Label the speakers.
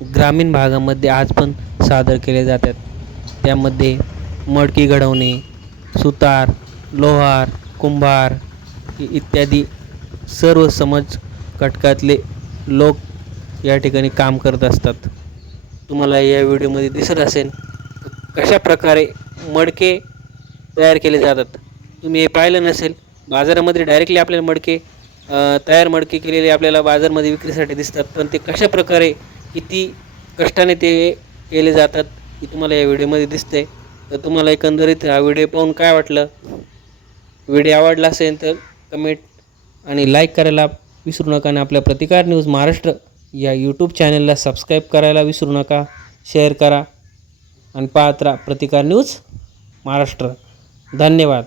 Speaker 1: ग्रामीण भागामध्ये आज पण सादर केले जातात. त्यामध्ये मडकी घडवणे सुतार लोहार कुंभार इत्यादी सर्व समाज घटकातले लोक या ठिकाणी काम करत असतात. तुम्हाला या व्हिडिओमध्ये दिसत असेल कशा प्रकारे मडके तयार केले जातात. तुम्ही हे पाहिलं नसेल बाजारामध्ये डायरेक्टली आपल्याला मडके तयार मडके केलेले आपल्याला बाजारमध्ये विक्रीसाठी दिसतात. पण ते कशा प्रकारे किती कष्टाने ते केले जातात की तुम्हाला या व्हिडिओमध्ये दिसते तर तुम्हाला एकंदरीत हा व्हिडिओ पाहून काय वाटलं? व्हिडिओ आवडला असेल तर कमेंट आणि लाईक करायला विसरू नका आणि आपल्या प्रतिकार न्यूज महाराष्ट्र या यूट्यूब चॅनलला सबस्क्राईब करायला विसरू नका. शेअर करा आणि पाहत राहा प्रतिकार न्यूज महाराष्ट्र. धन्यवाद.